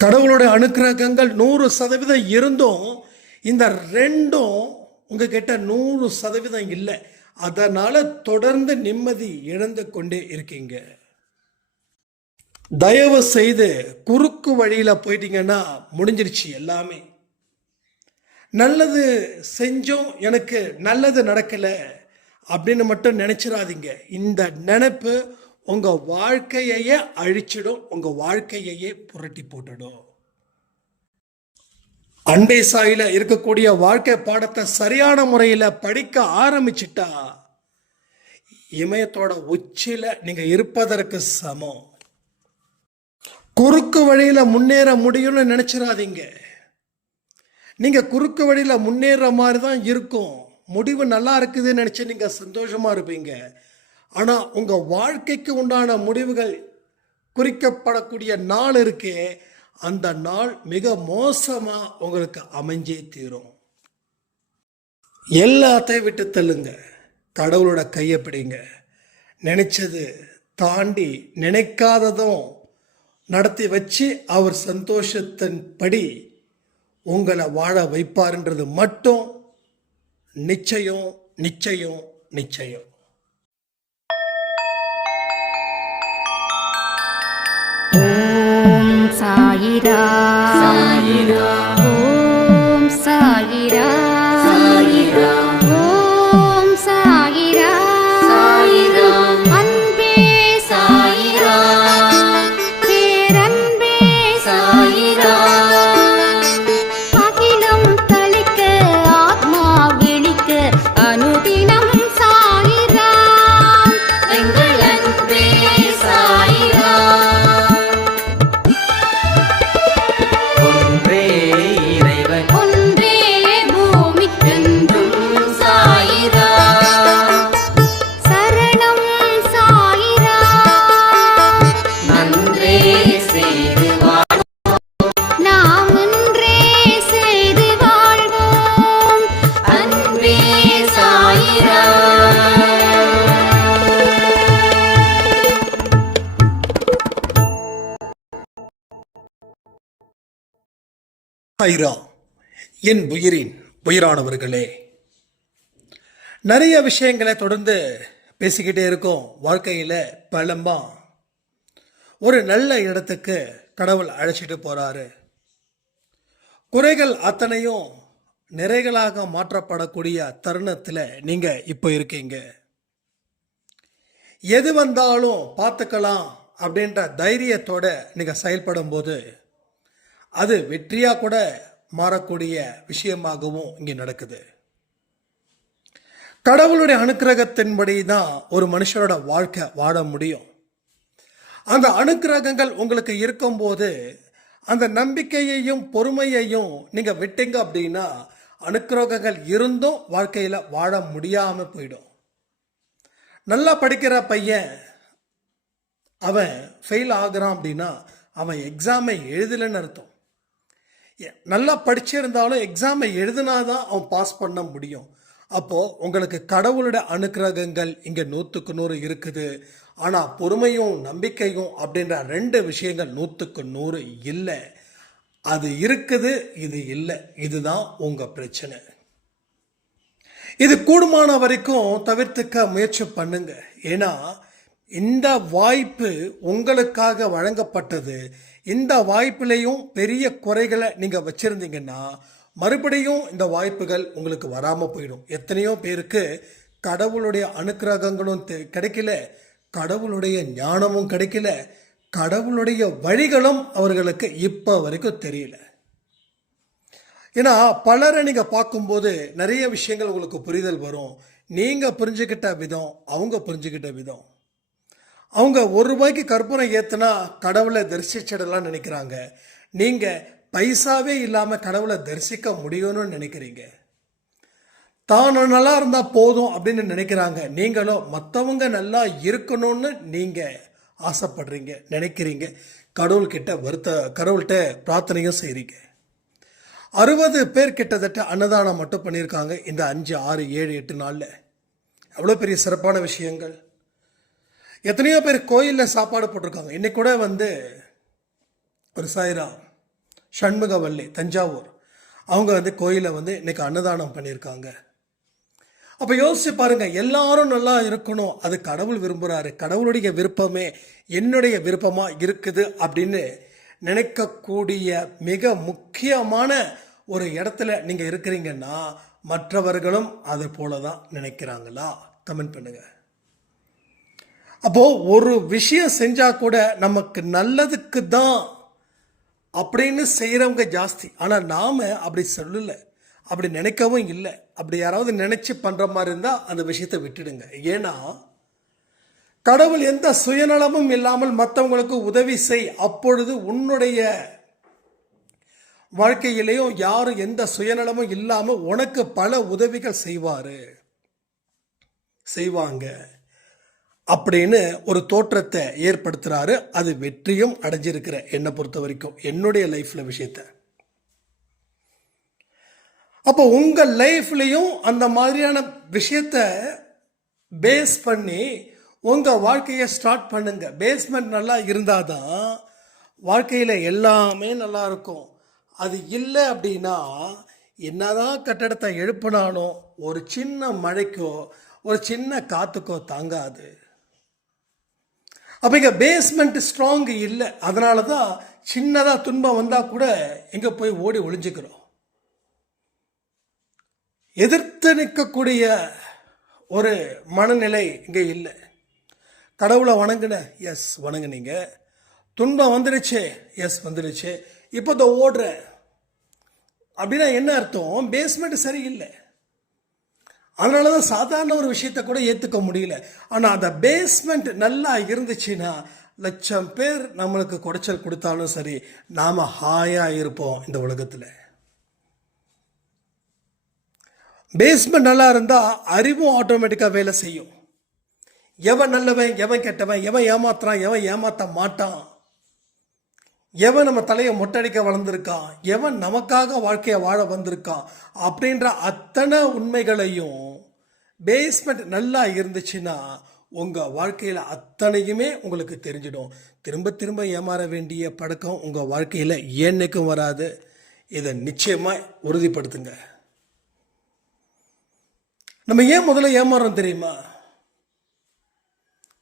கடவுளுடைய அனுக்கிரகங்கள் நூறு சதவீதம் இருந்தும் இந்த ரெண்டும் உங்ககிட்ட நூறு சதவீதம் இல்லை. அதனால் தொடர்ந்து நிம்மதி இழந்து கொண்டே இருக்கீங்க. தயவு செய்து குறுக்கு வழியில் போயிட்டீங்கன்னா முடிஞ்சிருச்சு எல்லாமே. நல்லது செஞ்சோம் எனக்கு நல்லது நடக்கலை அப்படின்னு மட்டும் நினச்சிடாதீங்க இந்த நினைப்பு உங்கள் வாழ்க்கையையே அழிச்சிடும் உங்கள் வாழ்க்கையையே புரட்டி போட்டுடும். அண்டை சாயில இருக்கக்கூடிய வாழ்க்கை பாடத்தை சரியான முறையில் படிக்க ஆரம்பிச்சிட்டா இமயத்தோட உச்சியில நீங்க இருப்பதற்கு சமம். குறுக்கு வழியில முன்னேற முடியும்னு நினைச்சிடாதீங்க நீங்க குறுக்கு வழியில முன்னேற மாதிரி தான் இருக்கும். முடிவு நல்லா இருக்குதுன்னு நினைச்சு நீங்க சந்தோஷமா இருப்பீங்க. ஆனால் உங்கள் வாழ்க்கைக்கு உண்டான முடிவுகள் குறிக்கப்படக்கூடிய நாள் இருக்கே அந்த நாள் மிக மோசமாக உங்களுக்கு அமைஞ்சே தீரும். எல்லாத்தையும் விட்டு தள்ளுங்க. கடவுளோட கையை பிடிங்க. நினைச்சது தாண்டி நினைக்காததும் நடத்தி வச்சு அவர் சந்தோஷத்தின் படி உங்களை வாழ வைப்பார்ன்றது மட்டும் நிச்சயம் நிச்சயம் நிச்சயம். ஓம் சாயிரா என் உயிரின் உயிரானவர்களே. நிறைய விஷயங்களை தொடர்ந்து பேசிக்கிட்டே இருக்கோம். வாழ்க்கையில் பலமாக ஒரு நல்ல இடத்துக்கு கடவுள் அழைச்சிட்டு போகிறாரு குறைகள் அத்தனையும் நிறைகளாக மாற்றப்படக்கூடிய தருணத்தில் நீங்கள் இப்போ இருக்கீங்க. எது வந்தாலும் பார்த்துக்கலாம் அப்படின்ற தைரியத்தோடு நீங்கள் செயல்படும் போது அது வெற்றியாக கூட மாறக்கூடிய விஷயமாகவும் இங்கே நடக்குது. கடவுளுடைய அனுக்கிரகத்தின்படி தான் ஒரு மனுஷனோட வாழ்க்கை வாழ முடியும். அந்த அனுக்கிரகங்கள் உங்களுக்கு இருக்கும்போது அந்த நம்பிக்கையையும் பொறுமையையும் நீங்கள் விட்டீங்க அப்படின்னா அனுக்கிரகங்கள் இருந்தும் வாழ்க்கையில் வாழ முடியாமல் போயிடும். நல்லா படிக்கிற பையன் அவன் ஃபெயில் ஆகுறான் அப்படின்னா அவன் எக்ஸாமை எழுதலைன்னு அர்த்தம். நல்லா படிச்சிருந்தாலும் எக்ஸாமை எழுதினாதான் அவன் பாஸ் பண்ண முடியும். அப்போது உங்களுக்கு கடவுளோட அனுக்கிரகங்கள் இங்கே நூற்றுக்கு நூறு இருக்குது. ஆனால் பொறுமையும் நம்பிக்கையும் அப்படின்ற ரெண்டு விஷயங்கள் நூற்றுக்கு நூறு இல்லை. அது இருக்குது இது இல்லை. இதுதான் உங்கள் பிரச்சனை. இது கூடுமான வரைக்கும் தவிர்த்துக்க முயற்சி பண்ணுங்க. ஏன்னா இந்த வாய்ப்பு உங்களுக்காக வழங்கப்பட்டது. இந்த வாய்ப்பிலையும் பெரிய குறைகளை நீங்கள் வச்சுருந்தீங்கன்னா மறுபடியும் இந்த வாய்ப்புகள் உங்களுக்கு வராமல் போயிடும். எத்தனையோ பேருக்கு கடவுளுடைய அனுக்கிரகங்களும் கிடைக்கல கடவுளுடைய ஞானமும் கிடைக்கல கடவுளுடைய வழிகளும் அவர்களுக்கு இப்போ வரைக்கும் தெரியல. ஏன்னா பலரை நீங்கள் பார்க்கும்போது நிறைய விஷயங்கள் உங்களுக்கு புரிதல் வரும். நீங்கள் புரிஞ்சுக்கிட்ட விதம் அவங்க புரிஞ்சுக்கிட்ட விதம். அவங்க ஒரு ரூபாய்க்கு கற்பூரம் ஏற்றுனா கடவுளை தரிசிச்சிடலாம்னு நினைக்கிறாங்க. நீங்கள் பைசாவே இல்லாமல் கடவுளை தரிசிக்க முடியும்னு நினைக்கிறீங்க. தான் நல்லா இருந்தால் போதும் அப்படின்னு நினைக்கிறாங்க. நீங்களும் மற்றவங்க நல்லா இருக்கணும்னு நீங்கள் ஆசைப்படுறீங்க நினைக்கிறீங்க. கடவுள்கிட்ட வருத்த கடவுள்கிட்ட பிரார்த்தனையும் செய்கிறீங்க அறுபது பேர் கிட்டத்தட்ட அன்னதானம் மட்டும் பண்ணியிருக்காங்க இந்த அஞ்சு ஆறு ஏழு எட்டு நாளில். எவ்வளோ பெரிய சிறப்பான விஷயங்கள். எத்தனையோ பேர் கோயிலில் சாப்பாடு போட்டிருக்காங்க. இன்னைக்கு கூட வந்து ஒரு சாயிரா சண்முகவல்லி தஞ்சாவூர் அவங்க வந்து கோயிலை வந்து இன்னைக்கு அன்னதானம் பண்ணியிருக்காங்க. அப்போ யோசிச்சு பாருங்க எல்லாரும் நல்லா இருக்கணும். அது கடவுள் விரும்புகிறாரு கடவுளுடைய விருப்பமே என்னுடைய விருப்பமாக இருக்குது அப்படின்னு நினைக்கக்கூடிய மிக முக்கியமான ஒரு இடத்துல நீங்கள் இருக்கிறீங்கன்னா மற்றவர்களும் அது போல தான் நினைக்கிறாங்களா? கமெண்ட் பண்ணுங்கள் அப்போ ஒரு விஷயம் செஞ்சா கூட நமக்கு நல்லதுக்கு தான் அப்படின்னு செய்கிறவங்க ஜாஸ்தி. ஆனால் நாம் அப்படி சொல்லலை. அப்படி நினைக்கவும் இல்லை. அப்படி யாராவது நினச்சி பண்ணுற மாதிரி இருந்தால் அந்த விஷயத்தை விட்டுடுங்க. ஏன்னா கடவுள் எந்த சுயநலமும் இல்லாமல் மற்றவங்களுக்கு உதவி செய். அப்பொழுது உன்னுடைய வாழ்க்கையிலையும் யாரும் எந்த சுயநலமும் இல்லாமல் உனக்கு பல உதவிகள் செய்வார். செய்வாங்க. அப்படின்னு ஒரு தோற்றத்தை ஏற்படுத்துகிறாரு அது வெற்றியும் அடைஞ்சிருக்கிற என்னை பொறுத்த வரைக்கும் என்னுடைய லைஃப்பில் விஷயத்த. அப்போ உங்கள் லைஃப்லேயும் அந்த மாதிரியான விஷயத்த பேஸ் பண்ணி உங்கள் வாழ்க்கையை ஸ்டார்ட் பண்ணுங்க. பேஸ்மெண்ட் நல்லா இருந்தால் தான் வாழ்க்கையில் எல்லாமே நல்லா இருக்கும். அது இல்லை அப்படின்னா என்னதான் கட்டடத்தை எழுப்பினாலும் ஒரு சின்ன மழைக்கோ ஒரு சின்ன காற்றுக்கோ தாங்காது. அப்போ இங்கே பேஸ்மெண்ட் ஸ்ட்ராங் இல்லை. அதனால தான் சின்னதாக துன்பம் வந்தால் கூட எங்கே போய் ஓடி ஒளிஞ்சுக்கிறோம். எதிர்த்து நிற்கக்கூடிய ஒரு மனநிலை இங்கே இல்லை. கடவுளை வணங்குன எஸ் வணங்குனீங்க. துன்பம் வந்துடுச்சு எஸ் வந்துடுச்சு இப்போ இந்த ஓடுற. அப்படின்னா என்ன அர்த்தம்? பேஸ்மெண்ட் சரியில்லை. அதனால தான் சாதாரண ஒரு விஷயத்தை கூட ஏற்றுக்க முடியல. ஆனால் அந்த பேஸ்மெண்ட் நல்லா இருந்துச்சுன்னா லட்சம் பேர் நம்மளுக்கு குடைச்சல் கொடுத்தாலும் சரி நாம் ஹாயாக இருப்போம் இந்த உலகத்தில். பேஸ்மெண்ட் நல்லா இருந்தால் அறிவும் ஆட்டோமேட்டிக்காக வேலை செய்யும். எவன் நல்லவன் எவன் கெட்டவன் எவன் ஏமாத்துறான் எவன் ஏமாற்ற மாட்டான். எவன் நம்ம தலையை மொட்டடிக்க வளர்ந்துருக்கான் எவன் நமக்காக வாழ்க்கையை வாழ வந்திருக்கான் அப்படின்ற அத்தனை உண்மைகளையும் பேஸ்மெண்ட் நல்லா இருந்துச்சுன்னா உங்கள் வாழ்க்கையில் அத்தனையுமே உங்களுக்கு தெரிஞ்சிடும். திரும்ப திரும்ப ஏமாற வேண்டிய பழக்கம் உங்கள் வாழ்க்கையில் என்னைக்கும் வராது. இதை நிச்சயமாக உறுதிப்படுத்துங்க. நம்ம ஏன் முதல்ல ஏமாறுறோம் தெரியுமா?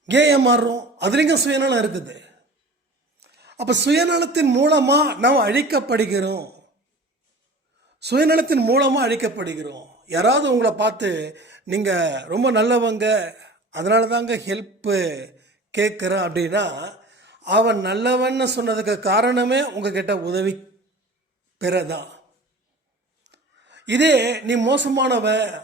ஏன் ஏமாறுறோம் அதுலேயும் சுயநலம் இருக்குது. அப்ப சுயநலத்தின் மூலமா நாம் அழிக்கப்படுகிறோம். சுயநலத்தின் மூலமா அழிக்கப்படுகிறோம். யாராவது உங்களை பார்த்து நீங்க ரொம்ப நல்லவங்க அதனால தாங்க ஹெல்ப்பு கேட்குறேன் அப்படின்னா அவன் நல்லவன்னு சொன்னதுக்கு காரணமே உங்ககிட்ட உதவி பெறதான் இதே நீ மோசமானவன்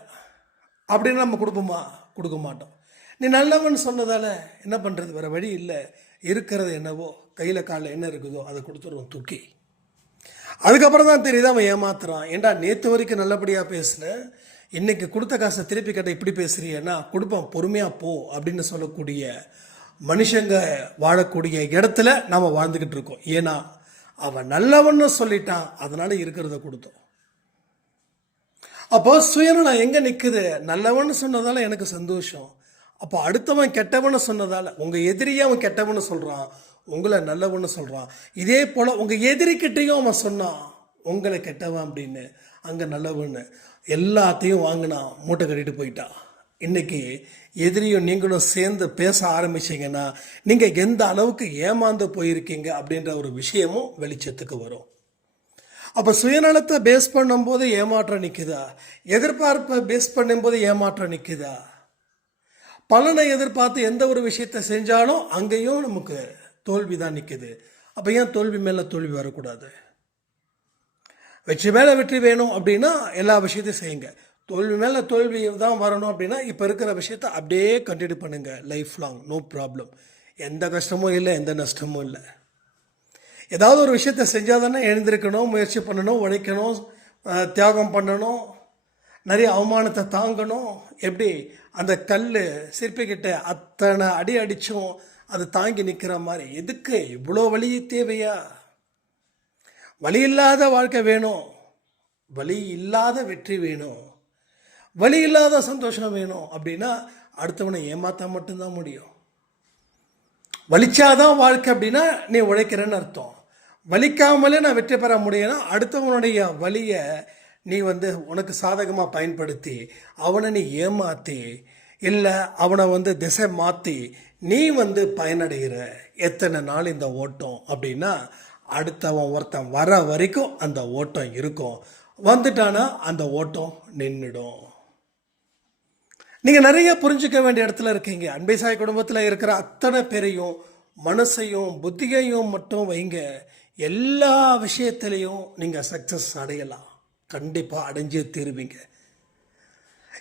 அப்படின்னு நம்ம கொடுப்போமா கொடுக்க மாட்டோம். நீ நல்லவன் சொன்னதால என்ன பண்ணுறது வேறு வழி இல்லை. இருக்கிறது என்னவோ? கையில் காலில் என்ன இருக்குதோ அதை கொடுத்துருவோம் தூக்கி. அதுக்கப்புறம் தான் தெரியுது அவன் ஏமாத்துறான். ஏண்டா நேற்று வரைக்கும் நல்லபடியாக பேசினேன் இன்றைக்கி கொடுத்த காசை திருப்பி கேட்ட இப்படி பேசுறியன்னா கொடுப்பான் பொறுமையாக போ அப்படின்னு சொல்லக்கூடிய மனுஷங்க வாழக்கூடிய இடத்துல நாம் வாழ்ந்துக்கிட்டு இருக்கோம். ஏன்னா அவன் நல்லவன்னு சொல்லிட்டான் அதனால் இருக்கிறத கொடுத்தோம். அப்போ சுயநலம் எங்கே நிற்குது நல்லவன்னு சொன்னதால் எனக்கு சந்தோஷம். அப்போ அடுத்தவன் கெட்டவன்னு சொன்னதால் உங்கள் எதிரியே அவன் கெட்டவன்னு சொல்கிறான் உங்களை நல்லவன்னு சொல்கிறான் இதே போல் உங்கள் எதிரிக்கிட்டையும் அவன் சொன்னான் உங்களை கெட்டவன் அப்படின்னு. அங்கே நல்லவன்னு. எல்லாத்தையும் வாங்கினான் மூட்டை கட்டிட்டு போயிட்டான் இன்றைக்கி எதிரியும் நீங்களும் சேர்ந்து பேச ஆரம்பிச்சீங்கன்னா நீங்கள் எந்த அளவுக்கு ஏமாந்து போயிருக்கீங்க அப்படின்ற ஒரு விஷயமும் வெளிச்சத்துக்கு வரும். அப்போ சுயநலத்தை பேஸ் பண்ணும்போது ஏமாற்றம் நிற்குதா எதிர்பார்ப்பை பேஸ் பண்ணும்போது ஏமாற்றம் நிற்குதா பலனை எதிர்பார்த்து எந்த ஒரு விஷயத்தை செஞ்சாலும் அங்கேயும் நமக்கு தோல்வி தான் நிற்கிது அப்போ ஏன் தோல்வி மேலே தோல்வி வரக்கூடாது? வெற்றி மேலே வெற்றி வேணும் அப்படின்னா எல்லா விஷயத்தையும் செய்யுங்க. தோல்வி மேலே தோல்வி தான் வரணும் அப்படின்னா இப்போ இருக்கிற விஷயத்த அப்படியே கண்டினியூ பண்ணுங்க. லைஃப் லாங் நோ ப்ராப்ளம் எந்த கஷ்டமும் இல்லை எந்த நஷ்டமும் இல்லை. ஏதாவது ஒரு விஷயத்த செஞ்சால் தானே எழுந்திருக்கணும் முயற்சி பண்ணணும் உழைக்கணும் தியாகம் பண்ணணும் நிறைய அவமானத்தை தாங்கணும். எப்படி? அந்த கல் சிற்பிக்கிட்ட அத்தனை அடி அடித்தும் அது தாங்கி நிற்கிற மாதிரி. எதுக்கு? இவ்வளோ வலி தேவையா? வழி இல்லாத வாழ்க்கை வேணும். வலி இல்லாத வெற்றி வேணும். வலி இல்லாத சந்தோஷம் வேணும். அப்படின்னா அடுத்தவனை ஏமாற்ற மட்டும்தான் முடியும். வலிச்சாதான் வாழ்க்கை அப்படின்னா நீ உழைக்கிறேன்னு அர்த்தம். வலிக்காமலே நான் வெற்றி பெற முடியும்னா அடுத்தவனுடைய வலியை நீ வந்து உனக்கு சாதகமாக பயன்படுத்தி அவனை நீ ஏமாற்றி இல்லை அவனை வந்து திசை மாற்றி நீ வந்து பயனடைகிற எத்தனை நாள் இந்த ஓட்டம்? அப்படின்னா அடுத்தவன் ஒருத்தன் வர வரைக்கும் அந்த ஓட்டம் இருக்கும். வந்துட்டானா அந்த ஓட்டம் நின்றுடும் நீங்கள் நிறைய புரிஞ்சுக்க வேண்டிய இடத்துல இருக்கீங்க. அன்பை சாய் குடும்பத்தில் இருக்கிற அத்தனை பேரையும் மனசையும் புத்தியையும் மட்டும் வைங்க. எல்லா விஷயத்திலையும் நீங்கள் சக்ஸஸ் அடையலாம். கண்டிப்பாக அடைஞ்சே தீருவீங்க.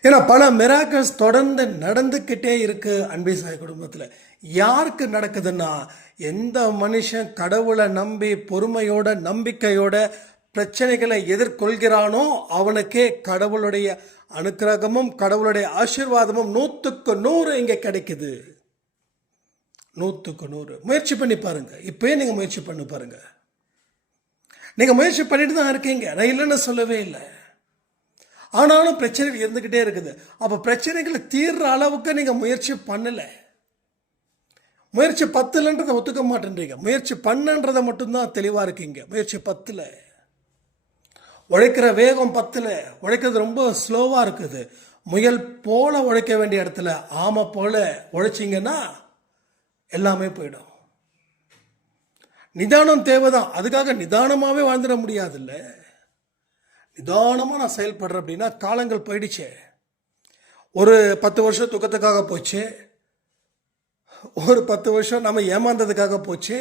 ஏன்னா பல மிராக்கல்ஸ் தொடர்ந்து நடந்துக்கிட்டே இருக்குது அன்பை சாய் குடும்பத்தில். யாருக்கு நடக்குதுன்னா எந்த மனுஷன் கடவுளை நம்பி பொறுமையோட நம்பிக்கையோட பிரச்சனைகளை எதிர்கொள்கிறானோ அவனுக்கே கடவுளுடைய அனுக்கிரகமும் கடவுளுடைய ஆசீர்வாதமும் நூற்றுக்கு நூறு இங்கே கிடைக்குது. நூற்றுக்கு நூறு. முயற்சி பண்ணி பாருங்கள் இப்பயே நீங்கள் முயற்சி பண்ணி பாருங்கள் நீங்கள் முயற்சி பண்ணிட்டு தான் இருக்கீங்க. நான் இல்லைன்னு சொல்லவே இல்லை. ஆனாலும் பிரச்சனைகள் இருந்துக்கிட்டே இருக்குது. அப்போ பிரச்சனைகளை தீர்ற அளவுக்கு நீங்கள் முயற்சி பண்ணலை. முயற்சி பத்துலன்றதை ஒத்துக்க மாட்டேன்றீங்க. முயற்சி பண்ணுன்றதை மட்டும்தான் தெளிவாக இருக்கீங்க. முயற்சி பத்தில். உழைக்கிற வேகம் பத்தில். உழைக்கிறது ரொம்ப ஸ்லோவாக இருக்குது. முயல் போல உழைக்க வேண்டிய இடத்துல ஆமை போல உழைச்சிங்கன்னா எல்லாமே போயிடும். நிதானம் தேவைதான். அதுக்காக நிதானமாகவே வாழ்ந்துட முடியாதுல்ல. நிதானமாக நான் செயல்படுறேன் அப்படின்னா காலங்கள் போயிடுச்சே. ஒரு பத்து வருஷம் துக்கத்துக்காக போச்சு. ஒரு பத்து வருஷம் நம்ம ஏமாந்ததுக்காக போச்சு.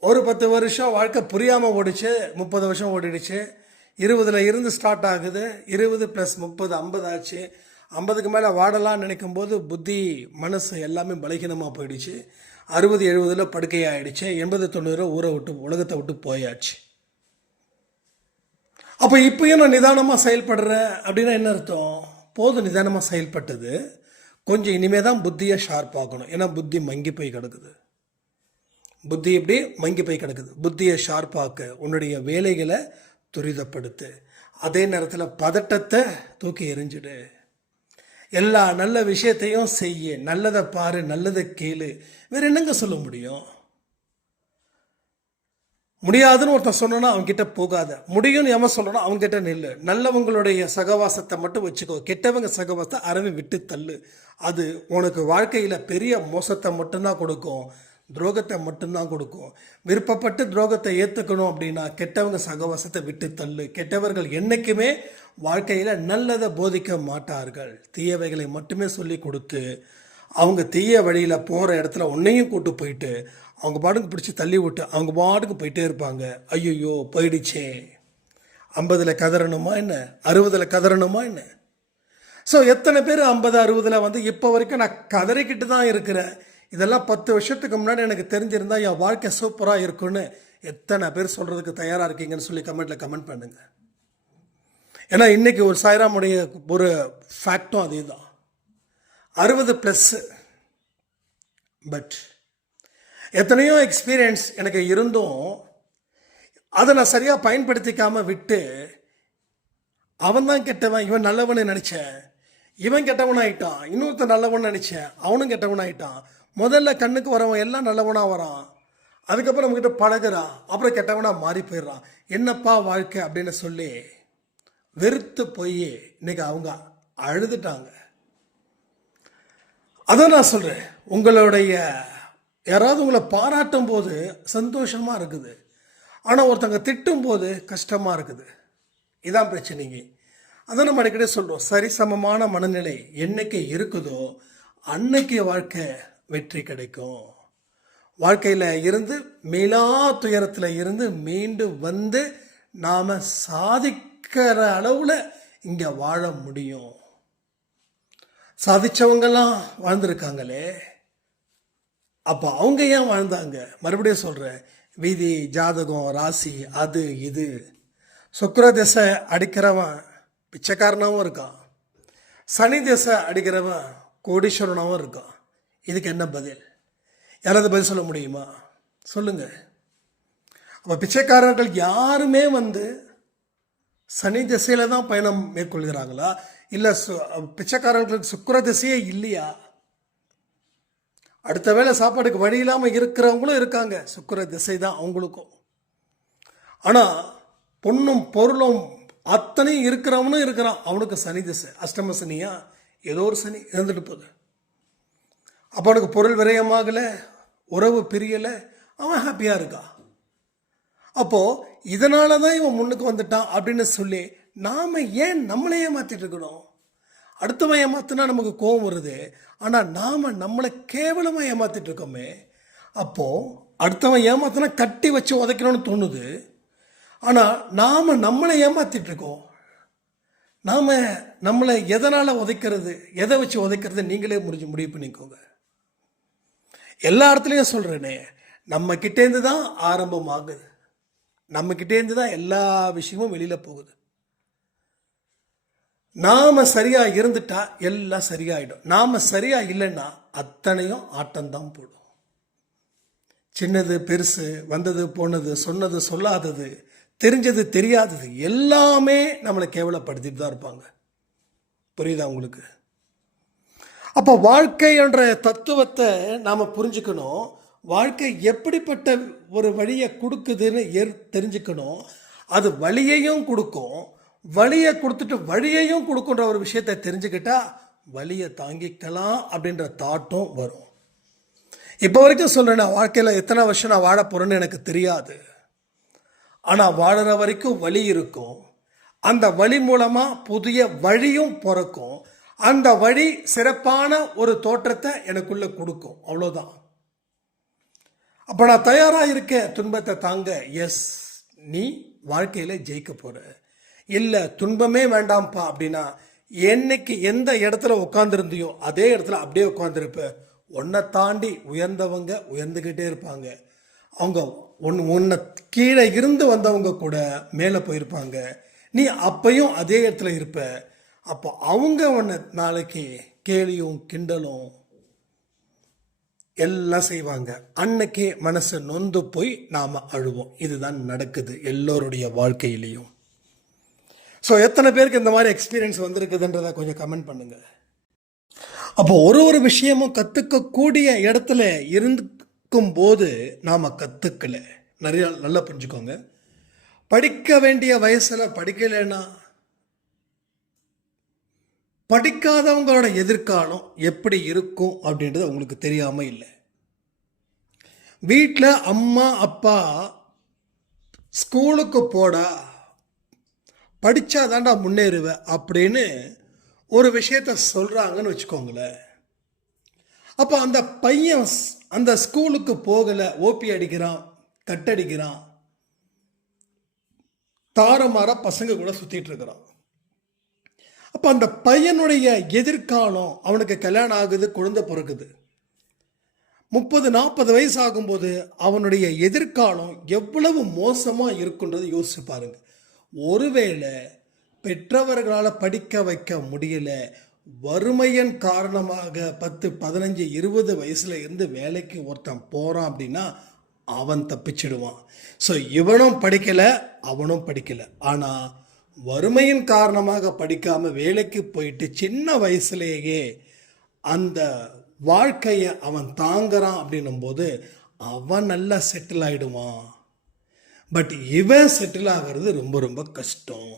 ஒரு பத்து வருஷம் வாழ்க்கை புரியாமல் ஓடிச்சு. முப்பது வருஷம் ஓடிடுச்சு. இருபதில் இருந்து ஸ்டார்ட் ஆகுது. இருபது ப்ளஸ் முப்பது ஐம்பது ஆச்சு. ஐம்பதுக்கு மேலே வாடலாம்னு நினைக்கும் போது புத்தி மனசு எல்லாமே பலகீனமாக போயிடுச்சு. அறுபது எழுபதில் படுக்கையாயிடுச்சு. எண்பது தொண்ணூறு ஊரை விட்டு உலகத்தை விட்டு போயாச்சு. அப்போ இப்பயும் நான் நிதானமாக செயல்படுறேன் அப்படின்னா என்ன அர்த்தம்? போதும் நிதானமாக செயல்பட்டது. கொஞ்சம் இனிமே தான் புத்தியை ஷார்ப் ஆகணும். ஏன்னா புத்தி மங்கி போய் கிடக்குது. புத்தி இப்படி மங்கி போய் கிடக்குது. புத்தியை ஷார்ப்பாக்க உன்னுடைய வேலைகளை துரிதப்படுத்து. அதே நேரத்தில் பதட்டத்தை தூக்கி எறிஞ்சிடு. எல்லா நல்ல விஷயத்தையும் செய்ய. நல்லதை பாரு நல்லதை கேளு. வேறு என்னங்க சொல்ல முடியும்? முடியாதுன்னு ஒருத்தன் சொன்னா அவங்ககிட்ட போகாத. முடியும்னு எவன் சொல்லணும் அவங்ககிட்ட நில்லு. நல்லவங்களுடைய சகவாசத்தை மட்டும் வச்சுக்கோ. கெட்டவங்க சகவாசத்தை அறவே விட்டு தள்ளு. அது உனக்கு வாழ்க்கையில் பெரிய மோசத்தை மட்டும்தான் கொடுக்கும். துரோகத்தை மட்டும்தான் கொடுக்கும். விருப்பப்பட்டு துரோகத்தை ஏற்றுக்கணும் அப்படின்னா கெட்டவங்க சகவாசத்தை விட்டு தள்ளு. கெட்டவர்கள் என்றைக்குமே வாழ்க்கையில் நல்லதை போதிக்க மாட்டார்கள். தீயவைகளை மட்டுமே சொல்லி கொடுத்து அவங்க தீய வழியில் போகிற இடத்துல உன்னையும் கூட்டு போயிட்டு அவங்க பாட்டுக்கு பிடிச்சி தள்ளி விட்டு அவங்க பாட்டுக்கு போயிட்டே இருப்பாங்க. ஐயோ போயிடுச்சே. ஐம்பதில் கதறணுமா என்ன? அறுபதில் கதறணுமா என்ன? ஸோ எத்தனை பேர் ஐம்பது அறுபதில் வந்து இப்போ வரைக்கும் நான் கதறிக்கிட்டு தான் இருக்கிறேன். இதெல்லாம் பத்து வருஷத்துக்கு முன்னாடி எனக்கு தெரிஞ்சிருந்தால் என் வாழ்க்கை சூப்பராக இருக்குன்னு எத்தனை பேர் சொல்கிறதுக்கு தயாராக இருக்கீங்கன்னு சொல்லி கமெண்ட்டில் கமெண்ட் பண்ணுங்கள் ஏன்னா இன்றைக்கி ஒரு சாய்ராமுடைய ஒரு ஃபேக்டும் அதே தான் அறுபது ப்ளஸ்ஸு பட் எத்தனையோ எக்ஸ்பீரியன்ஸ் எனக்கு இருந்தும் அதை நான் சரியாக பயன்படுத்திக்காமல் விட்டு அவன் தான் கெட்டவன் இவன் நல்லவன்னு நினச்சேன். இவன் கெட்டவன் ஆயிட்டான் இன்னொருத்தன் நல்லவன் நினச்சேன் அவனும் கெட்டவன் ஆயிட்டான் முதல்ல கண்ணுக்கு வரவன் எல்லாம் நல்லவனாக வரான். அதுக்கப்புறம் நம்மக்கிட்ட பழகுறான் அப்புறம் கெட்டவனாக மாறி போயிடுறான். என்னப்பா வாழ்க்கை அப்படின்னு சொல்லி வெறுத்து போய் இன்னைக்கு அவங்க அழுதுட்டாங்க. அதான் நான் சொல்கிறேன் உங்களுடைய யாராவது உங்களை பாராட்டும் போது சந்தோஷமாக இருக்குது. ஆனால் ஒருத்தங்க திட்டும் போது கஷ்டமாக இருக்குது. இதான் பிரச்சனைங்க அதான் நம்ம அடிக்கடி சொல்கிறோம் சரிசமமான மனநிலை என்னைக்கு இருக்குதோ அன்னைக்கு வாழ்க்கை வெற்றி கிடைக்கும். வாழ்க்கையில் இருந்து மேலா துயரத்தில் இருந்து மீண்டு வந்து நாம் சாதிக்கிற அளவில் இங்கே வாழ முடியும். சாதிச்சவங்கெல்லாம் வாழ்ந்திருக்காங்களே. அப்போ அவங்க ஏன் வாழ்ந்தாங்க? மறுபடியும் சொல்கிறேன் வீதி ஜாதகம் ராசி அது இது. சுக்கர திசை அடிக்கிறவன் பிச்சைக்காரனாகவும் இருக்கான். சனி திசை அடிக்கிறவன் கோடீஸ்வரனாகவும் இருக்கான். இதுக்கு என்ன பதில்? யாராவது பதில் சொல்ல முடியுமா? சொல்லுங்க. அப்போ பிச்சைக்காரர்கள் யாருமே வந்து சனி திசையில தான் பயணம் மேற்கொள்கிறாங்களா? இல்லை சு பிச்சைக்காரர்களுக்கு சுக்கர திசையே இல்லையா? அடுத்த வேளை சாப்பாடுக்கு வழி இல்லாமல் இருக்கிறவங்களும் இருக்காங்க. சுக்கர திசை தான் அவங்களுக்கும். ஆனால் பொண்ணும் பொருளும் அத்தனையும் இருக்கிறவனும் இருக்கிறான். அவனுக்கு சனி திசை. அஷ்டம சனியா? ஏதோ ஒரு சனி இருந்துட்டு போகுது. அப்போ அவனுக்கு பொருள் விரயமாகலை உறவு பிரியலை அவன் ஹாப்பியாக இருக்கா? அப்போது இதனால தான் இவன் முன்னுக்கு வந்துட்டான் அப்படின்னு சொல்லி நாம் ஏன் நம்மளையே மாற்றிட்டு இருக்கணும்? அடுத்தவன் ஏமாத்தினா நமக்கு கோபம் வருது. ஆனால் நாம் நம்மளை கேவலமாக ஏமாத்திட்டு இருக்கோமே. அப்போது அடுத்தவன் ஏமாத்தினா கட்டி வச்சு உதைக்கணும்னு தோணுது. ஆனால் நாம் நம்மளை ஏமாத்திட்டு இருக்கோம். நாம் நம்மளை எதனால் உதைக்கிறது எதை வச்சு உதைக்கிறது நீங்களே முடிஞ்சு முடிவு பண்ணிக்கோங்க. எல்லா இடத்துலையும் சொல்கிறேனே நம்ம கிட்டேருந்து தான் ஆரம்பமாகுது. நம்ம கிட்டேருந்து தான் எல்லா விஷயமும் வெளியில் போகுது. நாம சரியா இருந்துட்டா எல்லாம் சரியாயிடும். நாம சரியா இல்லைன்னா அத்தனையும் ஆட்டம்தான் போடும். சின்னது பெருசு வந்தது போனது சொன்னது சொல்லாதது தெரிஞ்சது தெரியாதது எல்லாமே நம்மளை கேவலப்படுத்திட்டு தான் இருப்பாங்க. புரியுதா உங்களுக்கு? அப்போ வாழ்க்கை என்ற தத்துவத்தை நாம் புரிஞ்சுக்கணும். வாழ்க்கை எப்படிப்பட்ட ஒரு வழியை கொடுக்குதுன்னு எர் தெரிஞ்சுக்கணும். அது வழியையும் கொடுக்கும். வழியை கொடுத்துட்டு வழியையும் கொடுக்குன்ற ஒரு விஷயத்தை தெரிஞ்சுக்கிட்டா வழியை தாங்கிக்கலாம் அப்படின்ற தாட்டும் வரும். இப்போ வரைக்கும் சொல்கிறேன் நான் வாழ்க்கையில் எத்தனை வருஷம் நான் வாழ போகிறேன்னு எனக்கு தெரியாது. ஆனால் வாழற வரைக்கும் வழி இருக்கும். அந்த வழி மூலமாக புதிய வழியும் பிறக்கும். அந்த வழி சிறப்பான ஒரு தோற்றத்தை எனக்குள்ளே கொடுக்கும். அவ்வளோதான் அப்போ நான் தயாராக இருக்கேன் துன்பத்தை தாங்க. எஸ் நீ வாழ்க்கையில் ஜெயிக்க போகிற இல்லை துன்பமே வேண்டாம்ப்பா அப்படின்னா என்னைக்கு எந்த இடத்துல உட்காந்துருந்தியோ அதே இடத்துல அப்படியே உட்காந்துருப்ப உன்னை தாண்டி உயர்ந்தவங்க உயர்ந்துக்கிட்டே இருப்பாங்க. அவங்க ஒன்று உன்னை கீழே இருந்து வந்தவங்க கூட மேலே போயிருப்பாங்க. நீ அப்பையும் அதே இடத்துல இருப்ப. அப்போ அவங்க உன்னை நாளைக்கு கேலியும் கிண்டலும் எல்லாம் செய்வாங்க. அன்னைக்கே மனசு நொந்து போய் நாம் அழுவோம். இதுதான் நடக்குது எல்லோருடைய வாழ்க்கையிலையும். ஸோ எத்தனை பேருக்கு இந்த மாதிரி எக்ஸ்பீரியன்ஸ் வந்திருக்குதுன்றதை கொஞ்சம் கமெண்ட் பண்ணுங்கள் அப்போ ஒரு ஒரு விஷயமும் கற்றுக்கக்கூடிய இடத்துல இருக்கும் போது நாம் கற்றுக்கல நிறைய நல்லா புரிஞ்சுக்கோங்க. படிக்க வேண்டிய வயசில் படிக்கலைன்னா படிக்காதவங்களோட எதிர்காலம் எப்படி இருக்கும் அப்படின்றது உங்களுக்கு தெரியாமல் இல்லை. வீட்டில் அம்மா அப்பா ஸ்கூலுக்கு போடா படித்தாதாண்டா முன்னேறுவேன் அப்படின்னு ஒரு விஷயத்த சொல்கிறாங்கன்னு வச்சுக்கோங்களேன். அப்போ அந்த பையன் அந்த ஸ்கூலுக்கு போகலை ஓபி அடிக்கிறான் கட்டடிக்கிறான். தாரமாற பசங்க கூட சுற்றிட்டு இருக்கிறான். அப்போ அந்த பையனுடைய எதிர்காலம் அவனுக்கு கல்யாணம் ஆகுது குழந்தை பிறக்குது. முப்பது நாற்பது வயசு ஆகும்போது அவனுடைய எதிர்காலம் எவ்வளவு மோசமாக இருக்குன்றது யோசிச்சு பாருங்கள் ஒருவேளை பெற்றவர்களால் படிக்க வைக்க முடியல வறுமையின் காரணமாக பத்து பதினஞ்சு இருபது வயசுல இருந்து வேலைக்கு ஒருத்தன் போகிறான் அப்படின்னா அவன் தப்பிச்சிடுவான். ஸோ இவனும் படிக்கலை அவனும் படிக்கலை. ஆனால் வறுமையின் காரணமாக படிக்காமல் வேலைக்கு போயிட்டு சின்ன வயசுலேயே அந்த வாழ்க்கையை அவன் தாங்குறான் அப்படின்னும் போது அவன் நல்லா செட்டில் ஆகிடுவான் பட் இவன் செட்டில் ஆகிறது ரொம்ப ரொம்ப கஷ்டம்.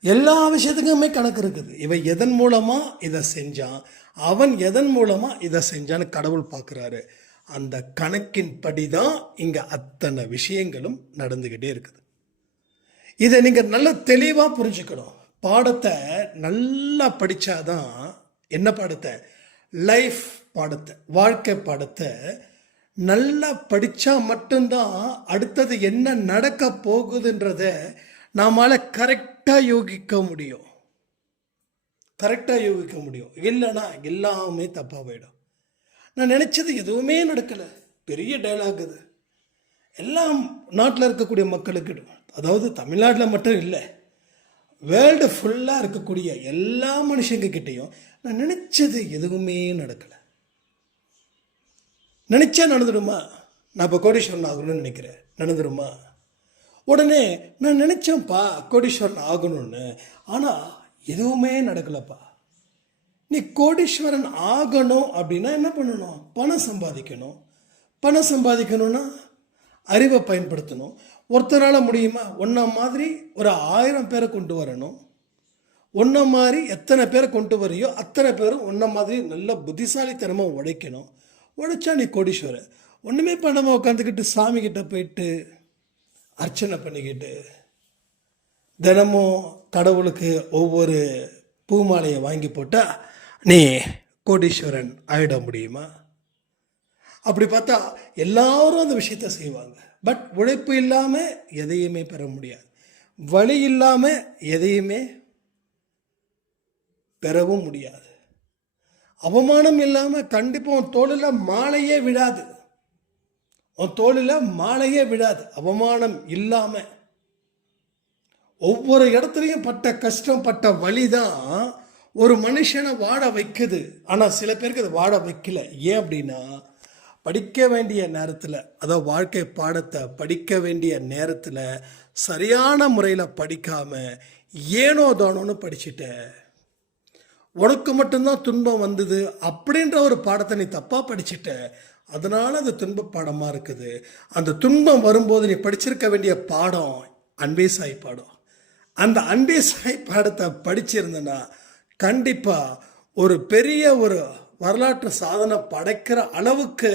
எல்லா விஷயத்துக்குமே கணக்கு இருக்குது. இவன் எதன் மூலமாக இதை செஞ்சான்? அவன் எதன் மூலமாக இதை செஞ்சான்னு கடவுள் பார்க்குறாரு. அந்த கணக்கின் படி தான் இங்கே அத்தனை விஷயங்களும் நடந்துக்கிட்டே இருக்குது. இதை நீங்கள் நல்ல தெளிவாக புரிஞ்சுக்கணும். பாடத்தை நல்லா படித்தாதான் என்ன பாடத்தை? லைஃப் பாடத்தை வாழ்க்கை பாடத்தை நல்லா படித்தா மட்டும்தான் அடுத்தது என்ன நடக்க போகுதுன்றத நாமால கரெக்டாக யோகிக்க முடியும். கரெக்டாக யோகிக்க முடியும். இல்லைன்னா எல்லாமே தப்பாக போயிடும். நான் நினச்சது எதுவுமே நடக்கலை. பெரிய டைலாக் அது. எல்லாம் நாட்டில் இருக்கக்கூடிய மக்களுக்கு அதாவது தமிழ்நாட்டில் மட்டும் இல்லை. வேர்ல்டு ஃபுல்லாக இருக்கக்கூடிய எல்லா மனுஷங்க கிட்டேயும் நான் நினச்சது எதுவுமே நடக்கலை. நினச்சா நடந்துடுமா? நான் இப்போ கோடீஸ்வரன் ஆகணும்னு நினைக்கிறேன். நடந்துடுமா? உடனே நான் நினச்சேன்ப்பா கோடீஸ்வரன் ஆகணும்னு. ஆனால் எதுவுமே நடக்கலப்பா. நீ கோடீஸ்வரன் ஆகணும் அப்படின்னா என்ன பண்ணணும்? பணம் சம்பாதிக்கணும். பணம் சம்பாதிக்கணும்னா அறிவை பயன்படுத்தணும். ஒருத்தரால் முடியுமா? ஒன்றா மாதிரி ஒரு ஆயிரம் பேரை கொண்டு வரணும். ஒன்றை மாதிரி எத்தனை பேரை கொண்டு வரையோ அத்தனை பேரும் ஒன்றை மாதிரி நல்ல புத்திசாலித்தனமாக உழைக்கணும். உழைச்சா நீ கோடீஸ்வரர் ஒன்றுமே பண்ணாமல் உட்காந்துக்கிட்டு சாமிக்கிட்ட போயிட்டு அர்ச்சனை பண்ணிக்கிட்டு தினமும் கடவுளுக்கு ஒவ்வொரு பூமாலையை வாங்கி போட்டால் நீ கோடீஸ்வரன் ஆயிட முடியுமா? அப்படி பார்த்தா எல்லாரும் அந்த விஷயத்த செய்வாங்க. பட் உழைப்பு இல்லாமல் எதையுமே பெற முடியாது. வழி இல்லாமல் எதையுமே பெறவும் முடியாது. அவமானம் இல்லாமல் கண்டிப்பாக உன் தோளில் மாலையே விழாது. உன் தோளில் மாலையே விழாது. அவமானம் இல்லாமல் ஒவ்வொரு இடத்துலையும் பட்ட கஷ்டம் பட்ட வழி தான் ஒரு மனுஷனை வாட வைக்குது. ஆனால் சில பேருக்கு அது வாட வைக்கல. ஏன் அப்படின்னா படிக்க வேண்டிய நேரத்தில் அதாவது வாழ்க்கை பாடத்தை படிக்க வேண்டிய நேரத்தில் சரியான முறையில் படிக்காமல் ஏனோ தானோன்னு படிச்சுட்டேன். உனக்கு மட்டும்தான் துன்பம் வந்தது அப்படின்ற ஒரு பாடத்தை நீ தப்பாக படிச்சுட்ட. அதனால் அது துன்ப பாடமாக இருக்குது. அந்த துன்பம் வரும்போது நீ படிச்சிருக்க வேண்டிய பாடம் அன்பே சாய் பாடம். அந்த அன்பே சாய் பாடத்தை படிச்சிருந்தனா கண்டிப்பாக ஒரு பெரிய ஒரு வரலாற்று சாதனை படைக்கிற அளவுக்கு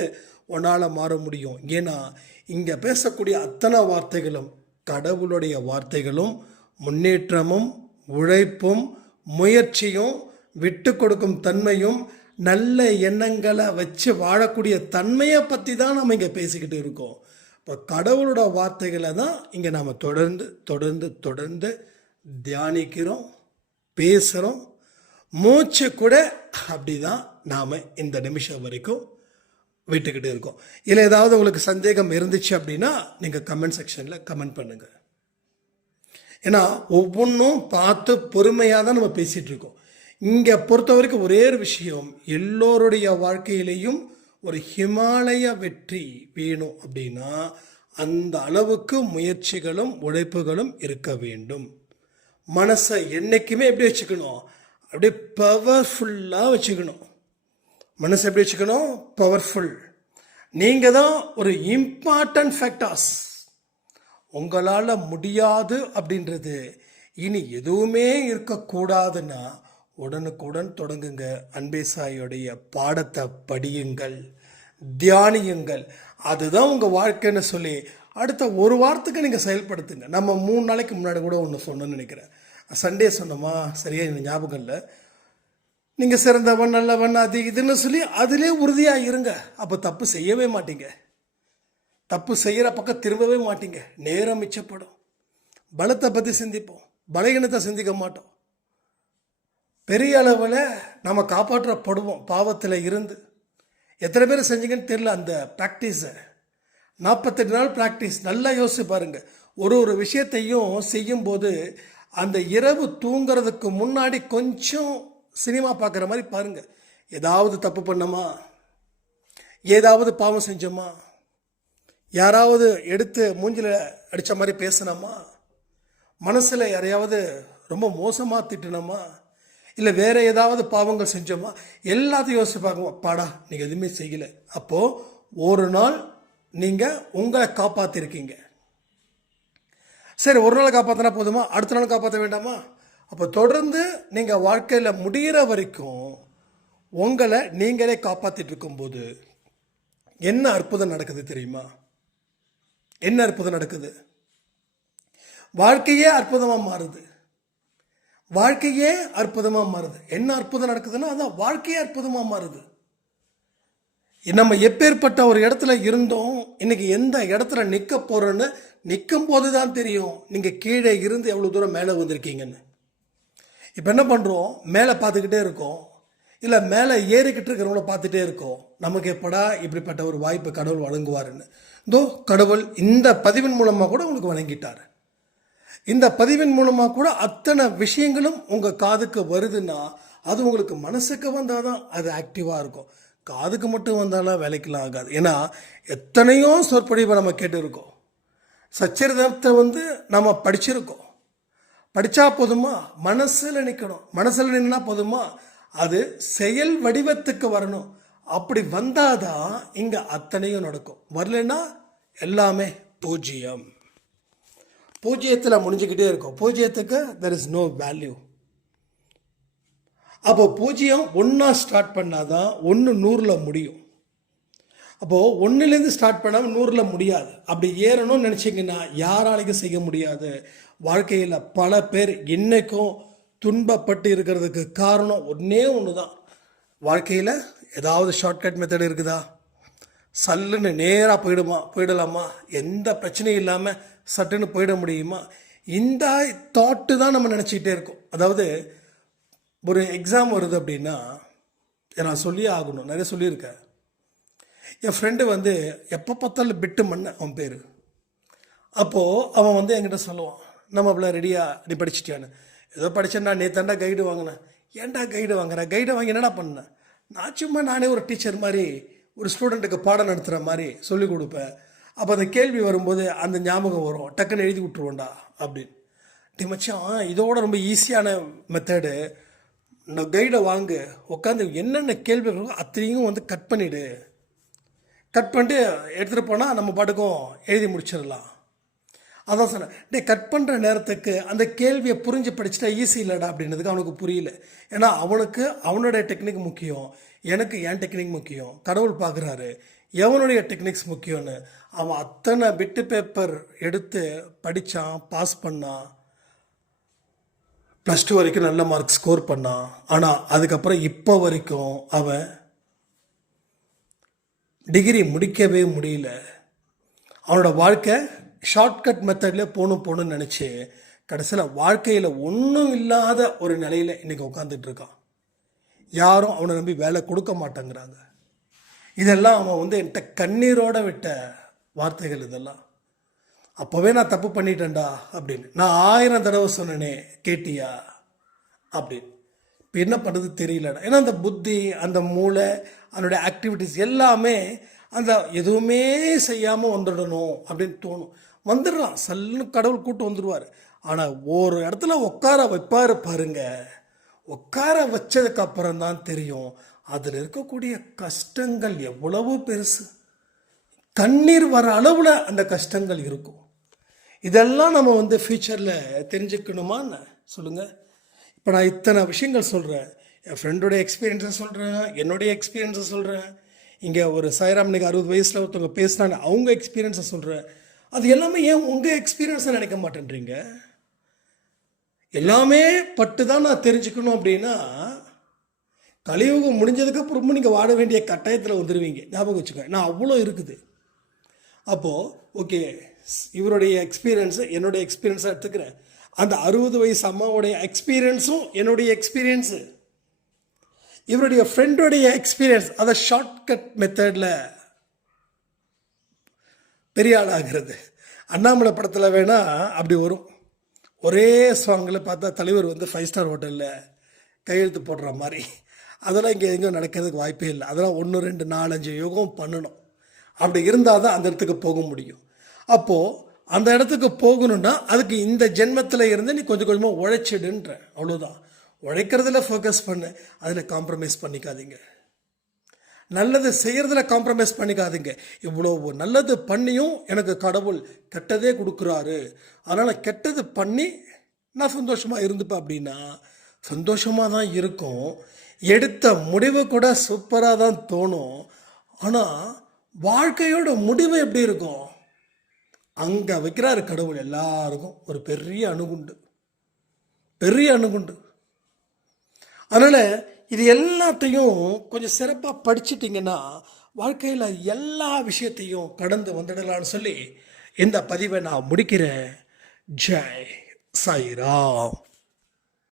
உன்னால் மாற முடியும். ஏன்னா இங்கே பேசக்கூடிய அத்தனை வார்த்தைகளும் கடவுளுடைய வார்த்தைகளும் முன்னேற்றமும் உழைப்பும் முயற்சியும் விட்டு கொடுக்கும் தன்மையும் நல்ல எண்ணங்களை வச்சு வாழக்கூடிய தன்மையை பற்றி தான் நம்ம இங்கே பேசிக்கிட்டு இருக்கோம். இப்போ கடவுளோட வார்த்தைகளை தான் இங்கே நாம் தொடர்ந்து தொடர்ந்து தொடர்ந்து தியானிக்கிறோம் பேசுகிறோம் மூச்சு கூட அப்படி தான் நாம் இந்த நிமிஷம் வரைக்கும் விட்டுக்கிட்டு இருக்கோம். இல்லை ஏதாவது உங்களுக்கு சந்தேகம் இருந்துச்சு அப்படின்னா நீங்கள் கமெண்ட் செக்ஷனில் கமெண்ட் பண்ணுங்கள் ஏன்னா ஒவ்வொன்றும் பார்த்து பொறுமையாக தான் நம்ம பேசிகிட்டு இருக்கோம். இங்கே பொறுத்த வரைக்கும் ஒரே ஒரு விஷயம் எல்லோருடைய வாழ்க்கையிலையும் ஒரு ஹிமாலய வெற்றி வேணும் அப்படின்னா அந்த அளவுக்கு முயற்சிகளும் உழைப்புகளும் இருக்க வேண்டும். மனசை என்றைக்குமே எப்படி வச்சுக்கணும்? அப்படியே பவர்ஃபுல்லாக வச்சுக்கணும். மனசை எப்படி வச்சுக்கணும்? பவர்ஃபுல் நீங்கள் தான் ஒரு இம்பார்ட்டன்ட் ஃபேக்டர்ஸ் உங்களால் முடியாது அப்படின்றது இனி எதுவுமே இருக்கக்கூடாதுன்னா உடனுக்குடன் தொடங்குங்க. அன்பே சாயோடைய பாடத்தை படியுங்கள் தியானியுங்கள். அதுதான் உங்கள் வாழ்க்கைன்னு சொல்லி அடுத்த ஒரு வாரத்துக்கு நீங்கள் செயல்படுத்துங்க. நம்ம மூணு நாளைக்கு முன்னாடி கூட ஒன்று சொன்னோன்னு நினைக்கிறேன். சண்டே சொன்னோமா? சரியா எனக்கு ஞாபகம் இல்லை. நீங்கள் சிறந்தவன் நல்லவன் அது இதுன்னு சொல்லி அதிலே உறுதியாக இருங்க. அப்போ தப்பு செய்யவே மாட்டீங்க. தப்பு செய்கிற பக்கம் திரும்பவே மாட்டீங்க. நேரம் மிச்சப்படும். பலத்தை பற்றி சிந்திப்போம். பலகீனத்தை சிந்திக்க மாட்டோம். பெரிய அளவில் நம்ம காப்பாற்றப்படுவோம் பாவத்தில் இருந்து. எத்தனை பேர் செஞ்சீங்கன்னு தெரியல அந்த ப்ராக்டிஸை நாற்பத்தெட்டு நாள் ப்ராக்டிஸ் நல்லா யோசிச்சு பாருங்கள் ஒரு ஒரு விஷயத்தையும் செய்யும்போது அந்த இரவு தூங்குறதுக்கு முன்னாடி கொஞ்சம் சினிமா பார்க்குற மாதிரி பாருங்க. ஏதாவது தப்பு பண்ணோமா? ஏதாவது பாவம் செஞ்சோமா? யாராவது எடுத்து மூஞ்சில் அடித்த மாதிரி பேசினோமா? மனசில் யாரையாவது ரொம்ப மோசமாக திட்டினோமா? இல்லை வேறு ஏதாவது பாவங்கள் செஞ்சோமா? எல்லாத்தையும் யோசிச்சு பார்க்கும் அப்பாடா நீங்கள் எதுவுமே செய்யலை. அப்போது ஒரு நாள் நீங்கள் உங்களை காப்பாற்றிருக்கீங்க சரி ஒரு நாள் காப்பாற்றினா போதுமா? அடுத்த நாள் காப்பாற்ற வேண்டாமா? அப்போ தொடர்ந்து நீங்கள் வாழ்க்கையில் முடிகிற வரைக்கும் உங்களை நீங்களே காப்பாற்றிட்டு இருக்கும்போது என்ன அற்புதம் நடக்குது தெரியுமா? என்ன அற்புதம் நடக்குது? வாழ்க்கையே அற்புதமாக மாறுது. வாழ்க்கையே அற்புதமாக மாறுது. என்ன அற்புதம் நடக்குதுன்னா அதான் வாழ்க்கையே அற்புதமாக மாறுது. நம்ம எப்பேற்பட்ட ஒரு இடத்துல இருந்தோம் இன்னைக்கு எந்த இடத்துல நிற்க போகிறோன்னு நிற்கும் போது தான் தெரியும். நீங்கள் கீழே இருந்து எவ்வளோ தூரம் மேலே வந்திருக்கீங்கன்னு இப்போ என்ன பண்ணுறோம் மேலே பார்த்துக்கிட்டே இருக்கோம். இல்லை மேலே ஏறிக்கிட்டு இருக்கிறவங்கள பார்த்துட்டே இருக்கோம். நமக்கு எப்படா இப்படிப்பட்ட ஒரு வாய்ப்பு கடவுள் வழங்குவாருன்னு. இதோ கடவுள் இந்த பதிவின் மூலமாக கூட உங்களுக்கு வழங்கிட்டார். இந்த பதிவின் மூலமாக கூட அத்தனை விஷயங்களும் உங்கள் காதுக்கு வருதுன்னா அது உங்களுக்கு மனசுக்கு வந்தால் தான் அது ஆக்டிவாக இருக்கும். காதுக்கு மட்டும் வந்தாலும் வேலைக்கெல்லாம் ஆகாது. ஏன்னா எத்தனையோ சொற்பொழிவை நம்ம கேட்டுருக்கோம். சச்சரிதத்தை வந்து நம்ம படிச்சிருக்கோம். படித்தா போதுமா? மனசில் நிற்கணும் மனசில் நின்னா போதுமா? அது செயல் வடிவத்துக்கு வரணும். அப்படி வந்தாதான் இங்கே அத்தனையும் நடக்கும். வரலைன்னா எல்லாமே பூஜ்ஜியம். பூஜ்ஜியத்தில் முடிஞ்சுக்கிட்டே இருக்கும். பூஜ்ஜியத்துக்கு தெர் இஸ் நோ வேல்யூ அப்போ பூஜ்ஜியம் ஒன்றா ஸ்டார்ட் பண்ணால் தான் ஒன்று நூறில் முடியும். அப்போது ஒன்றுலேருந்து ஸ்டார்ட் பண்ணாமல் நூறில் முடியாது. அப்படி ஏறணும்னு நினச்சிங்கன்னா யாராலையும் செய்ய முடியாது. வாழ்க்கையில் பல பேர் என்றைக்கும் துன்பப்பட்டு இருக்கிறதுக்கு காரணம் ஒன்றே ஒன்று தான் வாழ்க்கையில் ஏதாவது ஷார்ட்கட் மெத்தட் இருக்குதா? சல்லுன்னு நேராக போயிடுமா போயிடலாமா? எந்த பிரச்சனையும் இல்லாமல் சட்டுன்னு போயிட முடியுமா? இந்த தாட்டு தான் நம்ம நினச்சிக்கிட்டே இருக்கோம். அதாவது ஒரு எக்ஸாம் வருது அப்படின்னா நான் சொல்லியே ஆகணும். நிறைய சொல்லியிருக்கேன் என் ஃப்ரெண்டு வந்து எப்போ பார்த்தாலும் பிட்டு மண்ண அவன் பேர். அப்போது அவன் வந்து என்கிட்ட சொல்லுவான் நம்ம அப்படில ரெடியாக நீ படிச்சிட்டியான்னு? ஏதோ படிச்சேன்டா நீ தாண்டா கைடு வாங்கினேன். ஏன்டா கைடு வாங்குற? கைடை வாங்கி என்னடா பண்ணேன் நான் சும்மா நானே ஒரு டீச்சர் மாதிரி ஒரு ஸ்டூடெண்ட்டுக்கு பாடம் நடத்துகிற மாதிரி சொல்லிக் கொடுப்பேன். அப்போ அந்த கேள்வி வரும்போது அந்த ஞாபகம் வரும். டக்குன்னு எழுதி விட்டுருவோண்டா அப்படின்னு. டி மச்சான் இதோட ரொம்ப ஈஸியான மெத்தடு நான் கைடை வாங்கு. உட்காந்து என்னென்ன கேள்வி இருக்கோ அத்தனையும் வந்து கட் பண்ணிவிடு கட் பண்ணிட்டு எடுத்துகிட்டு போனால் நம்ம பாட்டுக்கும் எழுதி முடிச்சிடலாம். அதான் சொன்னேன். டே கட் பண்ணுற நேரத்துக்கு அந்த கேள்வியை புரிஞ்சு படிச்சுட்டா ஈஸி இல்லைடா அப்படின்றதுக்கு அவனுக்கு புரியல. ஏன்னா அவனுக்கு அவனுடைய டெக்னிக் முக்கியம். எனக்கு என் டெக்னிக் முக்கியம். கடவுள் பார்க்குறாரு எவனுடைய டெக்னிக்ஸ் முக்கியம்னு. அவன் அத்தனை பிட்டு பேப்பர் எடுத்து படித்தான் பாஸ் பண்ணான். ப்ளஸ் டூ வரைக்கும் நல்ல மார்க் ஸ்கோர் பண்ணான். ஆனால் அதுக்கப்புறம் இப்போ வரைக்கும் அவன் டிகிரி முடிக்கவே முடியல. அவனோட வாழ்க்கை ஷார்ட்கட் மெத்தட்லேயே போகணும் போகணும்னு நினச்சி கடைசியில் வாழ்க்கையில் ஒன்றும் இல்லாத ஒரு நிலையில் இன்றைக்கி உட்காந்துட்டு இருக்கான். யாரும் அவனை நம்பி வேலை கொடுக்க மாட்டேங்கிறாங்க. இதெல்லாம் அவன் வந்து என்கிட்ட கண்ணீரோட விட்ட வார்த்தைகள் இதெல்லாம். அப்போவே நான் தப்பு பண்ணிட்டேன்டா அப்படின்னு. நான் ஆயிரம் தடவை சொன்னேனே கேட்டியா? அப்படின்னு. இப்போ என்ன பண்ணுறது தெரியலடா. ஏன்னா அந்த புத்தி அந்த மூளை அதனுடைய ஆக்டிவிட்டீஸ் எல்லாமே அந்த எதுவுமே செய்யாமல் வந்துடணும் அப்படின்னு தோணும். வந்துடலாம் சல்லுன்னு கடவுள் கூட்டு வந்துடுவார் ஆனால் ஒரு இடத்துல உட்கார வைப்பார் பாருங்க. உட்கார வச்சதுக்கு அப்புறம் தான் தெரியும். அதில் இருக்கக்கூடிய கஷ்டங்கள் எவ்வளவு பெருசு. தண்ணீர் வர அளவில் அந்த கஷ்டங்கள் இருக்கும். இதெல்லாம் நம்ம வந்து ஃப்யூச்சரில் தெரிஞ்சுக்கணுமான்னு சொல்லுங்கள் இப்போ நான் இத்தனை விஷயங்கள் சொல்கிறேன் என் ஃப்ரெண்டோட எக்ஸ்பீரியன்ஸை சொல்கிறேன் என்னுடைய எக்ஸ்பீரியன்ஸை சொல்கிறேன் இங்கே ஒரு சாய்ராம் இன்னைக்கு அறுபது வயசில் ஒருத்தவங்க பேசினாங்க அவங்க எக்ஸ்பீரியன்ஸை சொல்கிறேன் அது எல்லாமே ஏன் உங்கள் எக்ஸ்பீரியன்ஸை நினைக்க மாட்டேன்றீங்க? எல்லாமே பட்டு தான் நான் தெரிஞ்சுக்கணும் அப்படின்னா கலியுகம் முடிஞ்சதுக்கப்புறமும் நீங்கள் வாட வேண்டிய கட்டாயத்தில் வந்துடுவீங்க ஞாபகம் வச்சுக்கோங்க. நான் அவ்வளோ இருக்குது. அப்போது ஓகே இவருடைய எக்ஸ்பீரியன்ஸு என்னுடைய எக்ஸ்பீரியன்ஸாக எடுத்துக்கிறேன். அந்த அறுபது வயசு அம்மாவுடைய எக்ஸ்பீரியன்ஸும் என்னுடைய எக்ஸ்பீரியன்ஸு இவருடைய ஃப்ரெண்டுடைய எக்ஸ்பீரியன்ஸ் அதை ஷார்ட்கட் மெத்தடில் பெரிய ஆளாகிறது. அண்ணாமலை படத்தில் வேணால் அப்படி வரும். ஒரே சாங்கில் பார்த்தா தலைவர் வந்து ஃபைவ் ஸ்டார் ஹோட்டலில் கையெழுத்து போடுற மாதிரி. அதெல்லாம் இங்கே எங்கேயும் நடக்கிறதுக்கு வாய்ப்பே இல்லை. அதெல்லாம் ஒன்று ரெண்டு நாலஞ்சு யோகம் பண்ணணும். அப்படி இருந்தால் தான் அந்த இடத்துக்கு போக முடியும். அப்போது அந்த இடத்துக்கு போகணும்னா அதுக்கு இந்த ஜென்மத்தில் இருந்து நீ கொஞ்சம் கொஞ்சமாக உழைச்சிடுன்ற. அவ்வளோதான் உழைக்கிறதுல ஃபோக்கஸ் பண்ணு. அதில் காம்ப்ரமைஸ் பண்ணிக்காதீங்க. நல்லது செய்கிறதுல காம்ப்ரமைஸ் பண்ணிக்காதீங்க. இவ்வளோ நல்லது பண்ணியும் எனக்கு கடவுள் கெட்டதே கொடுக்குறாரு. அதனால் கெட்டது பண்ணி நான் சந்தோஷமாக இருந்துப்பேன் அப்படின்னா சந்தோஷமாக தான் இருக்கும். எடுத்த முடிவு கூட சூப்பராக தான் தோணும். ஆனால் வாழ்க்கையோட முடிவு எப்படி இருக்கும்? அங்கே வைக்கிறாரு கடவுள் எல்லாருக்கும் ஒரு பெரிய அணுகுண்டு. பெரிய அணுகுண்டு. அதனால் இது எல்லாத்தையும் கொஞ்சம் சிறப்பாக படிச்சிட்டிங்கன்னா வாழ்க்கையில் எல்லா விஷயத்தையும் கடந்து வந்துடலாம்னு சொல்லி இந்த பதிவை நான் முடிக்கிறேன். ஜெய் சாய்ராம்.